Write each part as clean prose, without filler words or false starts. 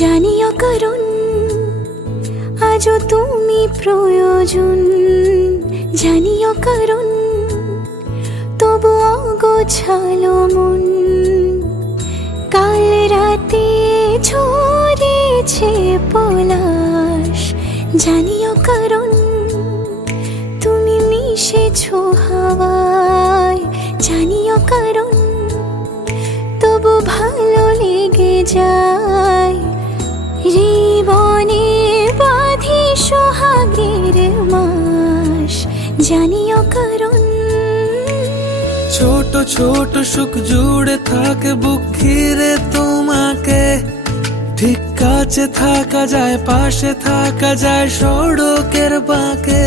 জানিও কারণ আজও তুমি প্রয়োজন, জানিও কারণ তবু অগোছালো মন। কাল রাতে ঝরেছে পলাশ, জানিও কারণ তুমি মিশেছো হাওয়ায়, জানিও কারণ তবু ভালো লেগে যায়। জীবনে বাঁধি সোহাগের মাস, জানিও কারণ ছোট ছোট সুখ জুড়ে থাকে বুক ঘিরে তোমাকে। ঠিক কাছে থাকা যায়, পাশে থাকা যায় সড়কের বাঁকে।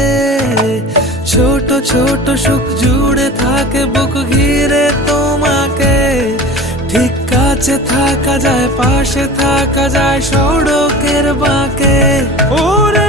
ছোট ছোট সুখ জুড়ে থাকে বুক ঘিরে তোমাকে। ঠিক কাছে থাকা যায়, পাশে থাকা যায় সড়কের বাঁকে। ওরে